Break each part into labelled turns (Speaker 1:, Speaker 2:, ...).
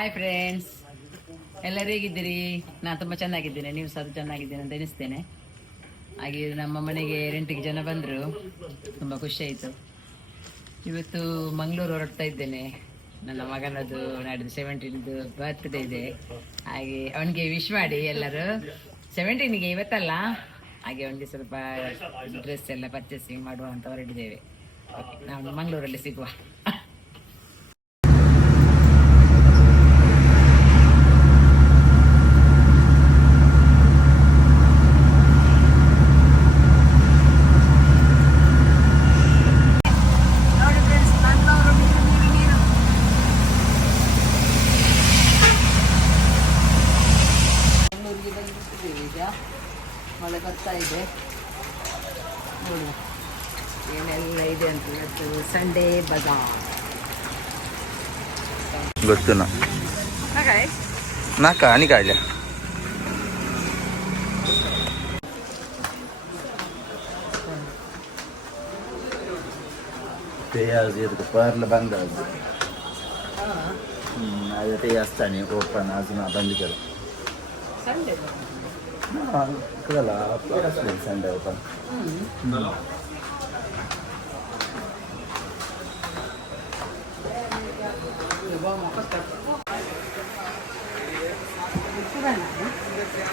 Speaker 1: Hi friends ಎಲ್ಲರೂ ಹೇಗಿದ್ದೀರಿ? ನಾನು ತುಂಬ ಚೆನ್ನಾಗಿದ್ದೇನೆ. ನೀವು ಸಹ ಚೆನ್ನಾಗಿದ್ದೇನೆ ಅಂತ ಎನಿಸ್ತೇನೆ ಹಾಗೆ ನಮ್ಮ ಮನೆಗೆ ರೆಂಟಿಗೆ ಜನ ಬಂದರು. ತುಂಬ ಖುಷಿ ಆಯಿತು. ಇವತ್ತು ಮಂಗಳೂರು ಹೊರಡ್ತಾ ಇದ್ದೇನೆ. ನನ್ನ ಮಗನದು ನಾಡಿದ್ದು ಸೆವೆಂಟೀನ್ದು ಬರ್ತ್ಡೇ ಇದೆ. ಹಾಗೆ ಅವನಿಗೆ ವಿಶ್ ಮಾಡಿ ಎಲ್ಲರೂ. ಸೆವೆಂಟೀನಿಗೆ ಇವತ್ತಲ್ಲ. ಹಾಗೆ ಅವನಿಗೆ ಸ್ವಲ್ಪ ಡ್ರೆಸ್ ಎಲ್ಲ ಪರ್ಚೇಸಿಂಗ್ ಮಾಡುವ ಅಂತ ಹೊರಟಿದ್ದೇವೆ. ನಾವು ಮಂಗಳೂರಲ್ಲಿ ಸಿಗುವ ನೋಡಿ ಫ್ರೆಂಡ್ಸ್ ಮಂಗಳೂರು ನೀರು ನೀರು ನೀರು ಮಂಗಳೂರಿಗೆ ಬಂದುಬಿಟ್ಟಿದ್ದೇವೆ ಈಗ ಮಳೆ ಬರ್ತಾ ಇದೆ. ನೋಡುವ ಏನೆಲ್ಲ ಇದೆ ಅಂತ ಇವತ್ತು ಸಂಡೇ ಬಜಾರ್. ಗೊತ್ತಿಲ್ಲ
Speaker 2: ನಾಕ? ಅನಿಕಾಯ್ಲೆ ಪೇಯಾಸ್ ಇದಕ್ಕೆ ಪರ್ಲ್ ಬಂದ ಅದು ಅದೇ ಪೇಯಾಸ್ ತಾನೆ ಓಪನ್ ಅದು ನಾ
Speaker 1: ಸಂಡೇ
Speaker 2: ఇక్కడలా ఫ్లవర్స్ తెలుసండి ఒక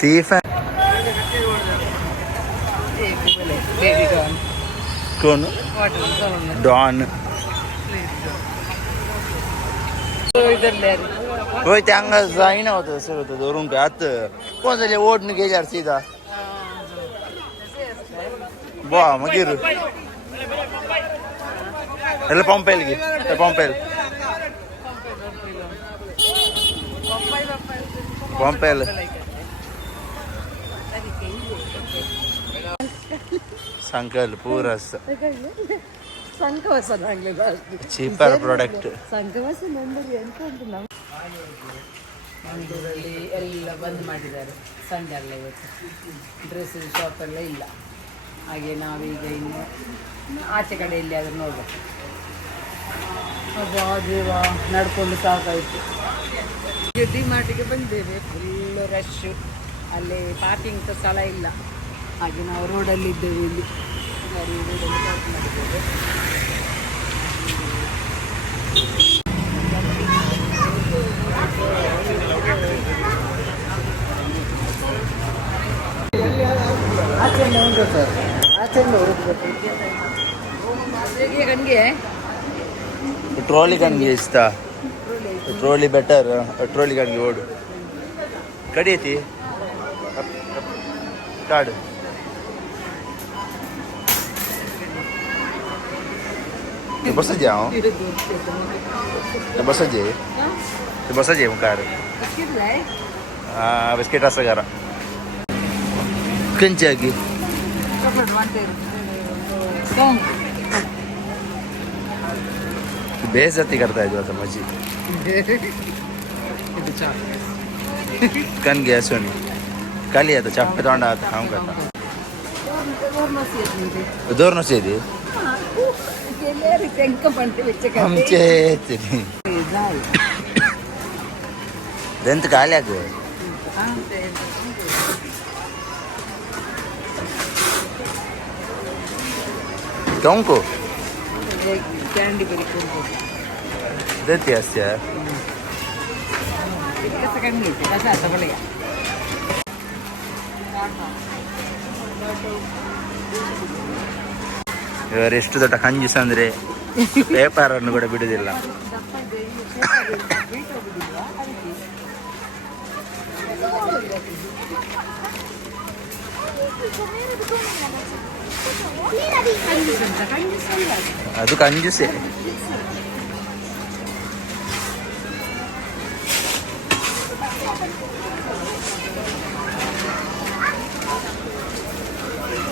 Speaker 1: తీసా कौन
Speaker 2: डॉन
Speaker 1: इधर
Speaker 2: ले
Speaker 1: वो
Speaker 2: त्यांगा जाईना होतं सर होतं दोरून का आत कोणाच्या ओढणी गेल्यावर सीधा बा मागीर એટલે પંપેલ ગઈ એ પંપેલ
Speaker 1: પંપેલ
Speaker 2: સંકલ પૂરસ
Speaker 1: సంకవసన చీపర్ ప్రోడక్ట్ సంకవసన ఎంత ಮಂಗಳೂರಲ್ಲಿ ಎಲ್ಲ ಬಂದ್ ಮಾಡಿದ್ದಾರೆ. ಸಂಡೆ ಅಲ್ಲ ಇವತ್ತು. ಡ್ರೆಸ್ ಶಾಪ್ ಎಲ್ಲ ಇಲ್ಲ. ಹಾಗೆ ನಾವೀಗ ಇನ್ನು ಆಚೆ ಕಡೆ ಎಲ್ಲಿಯಾದರೂ ನೋಡಬೇಕು. ಅದು ದೇವ ನಡ್ಕೊಂಡು ಸಾಕಾಯಿತು. ಡಿ ಮಾರ್ಟಿಗೆ ಬಂದೇವೆ. ಫುಲ್ಲು ರಶ್ಶು ಅಲ್ಲಿ ಪಾರ್ಕಿಂಗ್ ಸ್ಥಳ ಇಲ್ಲ. ಹಾಗೆ ನಾವು ರೋಡಲ್ಲಿ ಇದ್ದೇವೆ ಇಲ್ಲಿ. ರೋಡಲ್ಲಿ ಪಾರ್ಕ್ ಮಾಡಿದ್ದೇವೆ. ಆಚೆಯಿಂದ ಉಂಟು ಸರ್ ಆಚೆಯಿಂದ ಹುಡುಕ್ಬೇಕು ಹೇಗೆ ಕಣ್ಗೆ
Speaker 2: ಟ್ರಾಲಿ ಗನ್ಗೆ ಇಷ್ಟ ಟ್ರೋಲಿ ಬೆಟರ್ ಟ್ರೋಲಿ ಗನ್ಗೆ ಓಡು ಕಡಿಯತಿ ಕಾಡು Basta dyan, oh. Basta dyan. Basta dyan, yung kare. Ah, biscuit rasa gara. Kencagi.
Speaker 1: Chocolate
Speaker 2: ಬೇಸತ್ತಿ ಕರ್ತಾ ಇದ್ವು ಅಂತ ಮಜ್ಜಿ
Speaker 1: ಇದು ಚಾ.
Speaker 2: ಕನ್ಗೆ ಹಸುನಿ ಕಲಿ ಆತ ಚಪ್ಪೆ ತೊಂಡ ಆತ ಅವ್ನು ಕತ್ತ ದೂರ್ನ ಸೇದಿ
Speaker 1: ತೆಂಕ ಪಂಟೆ ವೆಚ್ಚ
Speaker 2: ಹಂಚೆ ಎತ್ತೀನಿ ದೆಂತ ಟೊಂಕು
Speaker 1: ಕ್ಯಾಂಡಿ ಕೊಡ್ಬೋದು.
Speaker 2: ದೆತ್ತಿ ಅಷ್ಟೇ ಇವರು ಎಷ್ಟು ದೊಡ್ಡ ಕಂಜೂಸ್ ಅಂದ್ರೆ ಪೇಪರ್ ಅನ್ನು ಕೂಡ ಬಿಡುದಿಲ್ಲ.
Speaker 1: അത് കഞ്ചുസ്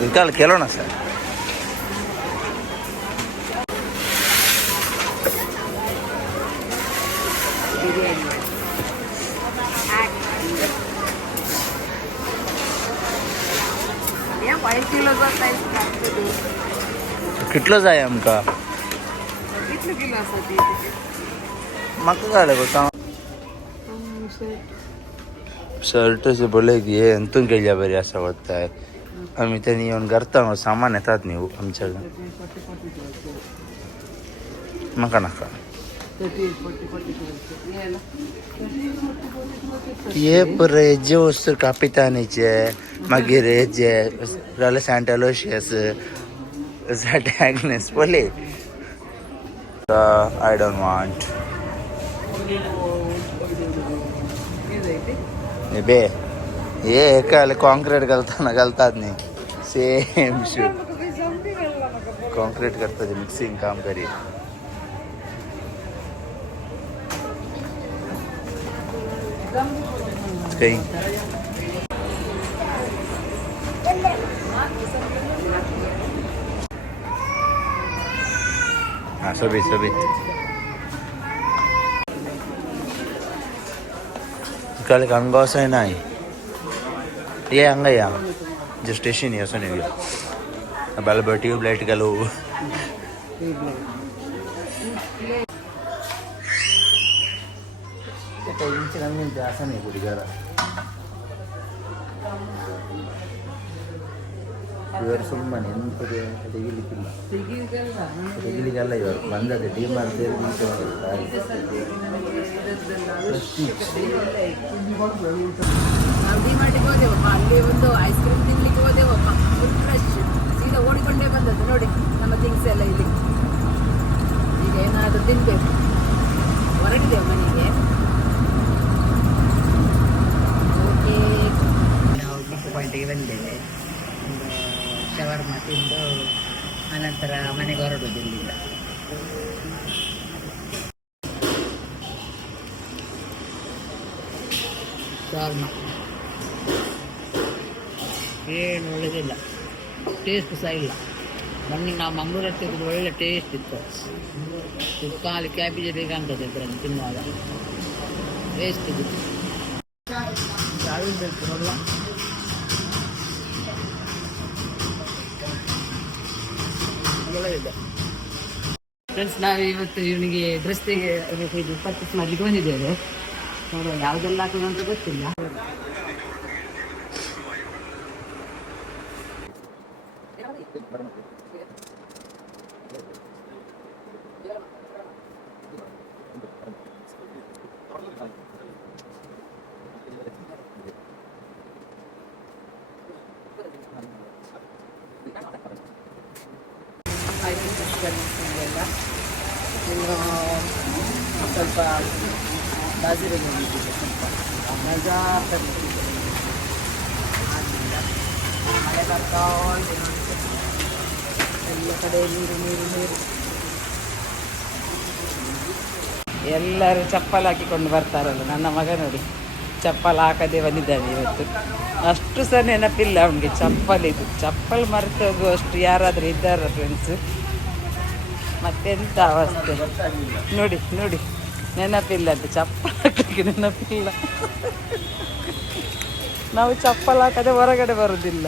Speaker 1: ఇంకా కిలోనా సార్
Speaker 2: कितलं जाय आमका.
Speaker 1: कितलं किलो असं ती
Speaker 2: म्हाका कळलं गो सांग शर्ट से बोले की हे अंतून केल्या बरी असं वाटतंय. आम्ही त्यांनी येऊन करता सामान येतात नाही आमच्याकडे. नका नका. ये रेजे वस्तू कापितानीचे मागीर रेजे जाल्यार सेंटालोशियस Zat Agnes Pole. Uh, I don't बे ये कल कांक्रीट गलता ना गलता नहीं। सेम शू कांक्रीट करता मिक्सिंग काम करिए। गई हाँ, सभी सभी। कल गंगा से ना ये अंग जो स्टेशन है सुन बल बल ट्यूबलाइट का लो तो इंच रंग में जैसा नहीं बुरी ज़्यादा ಇವರು ಸುಮ್ಮನೆ ಎಂಥದ್ದು ತೆಗಿಲಿಕ್ಕಿಲ್ಲ. ಇವರು. ಬಂದದ್ದು ಡಿ
Speaker 1: ನಾವು ಡಿ ಮಾಡಿಗೆ ಹೋದೆವಪ್ಪ. ಅಲ್ಲಿ ಒಂದು ಐಸ್ ಕ್ರೀಮ್ ತಿನ್ಲಿಕ್ಕೆ ಹೋದೆವಪ್ಪ. ಫುಲ್ ಫ್ರೆಶ್ ಸೀದಾ ಓಡಿಕೊಂಡೇ ಬಂದದ್ದು. ನೋಡಿ ನಮ್ಮ ಥಿಂಗ್ಸ್ ಎಲ್ಲ ಇಲ್ಲಿ. ಈಗ ಏನಾದರೂ ತಿನ್ಬೇಕು. ಹೊರಟಿದ್ದೇವೆ ಮನೆಗೆ. ಬಂದೇವೆ ಒಂದು ಶವರ್ಮ ತಿಂದು ಅನಂತರ ಮನೆಗೆ ಹೊರಡೋದು ಇಲ್ಲಿಂದ. ಶವರ್ಮ ಏನು ಒಳ್ಳೆದಿಲ್ಲ. ಟೇಸ್ಟ್ ಸಹ ಇಲ್ಲ. ಮೊನ್ನೆ ನಾವು ಮಂಗಳೂರಲ್ಲಿ ತೆಗೆದು ಒಳ್ಳೆ ಟೇಸ್ಟ್ ಇತ್ತು. ಇದು ಕ್ಯಾಬೇಜ್ ಬೇಕಾಗ್ತದೆ ಇದರಲ್ಲಿ ತಿನ್ನುವಾಗ. ವೇಸ್ಟ್ ಇದು ಸಾವಿರ ಬೇಕು ಒಳ್ಳೆದಿದೆ ಫ್ರೆಂಡ್ಸ್ ನಾವು ಇವತ್ತು ಇವನಿಗೆ ಡ್ರೆಸ್ಸಿಗೆ ಇದು ಪರ್ಚೇಸ್ ಮಾಡಲಿಕ್ಕೆ ಬಂದಿದ್ದೇವೆ. ನೋಡುವ ಯಾವುದೆಲ್ಲ ಹಾಕೋದು ಅಂತ ಗೊತ್ತಿಲ್ಲ. ಆಯ್ತು ಎಲ್ಲ ಇನ್ನು ಸ್ವಲ್ಪ ಬಾಜಿರೆ ಬಂದಿದ್ದೆ ಸ್ವಲ್ಪ ಮಜಾ ಆಗಿಲ್ಲ ಮಳೆ ಬರ್ತಾ ಎಲ್ಲ ಕಡೆ ನೀರು ನೀರು ನೀರು ಎಲ್ಲರೂ ಚಪ್ಪಲ್ ಹಾಕಿಕೊಂಡು ಬರ್ತಾರಲ್ಲ, ನನ್ನ ಮಗ ನೋಡಿ. ಚಪ್ಪಲ್ ಹಾಕದೆ ಬಂದಿದ್ದಾನೆ ಇವತ್ತು. ಅಷ್ಟು ಸಹ ನೆನಪಿಲ್ಲ ಅವನಿಗೆ ಚಪ್ಪಲ್ ಇದು ಚಪ್ಪಲ್ ಮರೆತು ಹೋಗುವಷ್ಟು ಯಾರಾದರೂ ಇದ್ದಾರ ಫ್ರೆಂಡ್ಸ್ ಮತ್ತೆಂತ ಅವಸ್ಥೆ? ನೋಡಿ ನೋಡಿ. ನೆನಪಿಲ್ಲ ಅಂತ ಚಪ್ಪಲ್ ಹಾಕಲಿಕ್ಕೆ ನೆನಪಿಲ್ಲ. ನಾವು ಚಪ್ಪಲ್ ಹಾಕದೆ ಹೊರಗಡೆ ಬರುವುದಿಲ್ಲ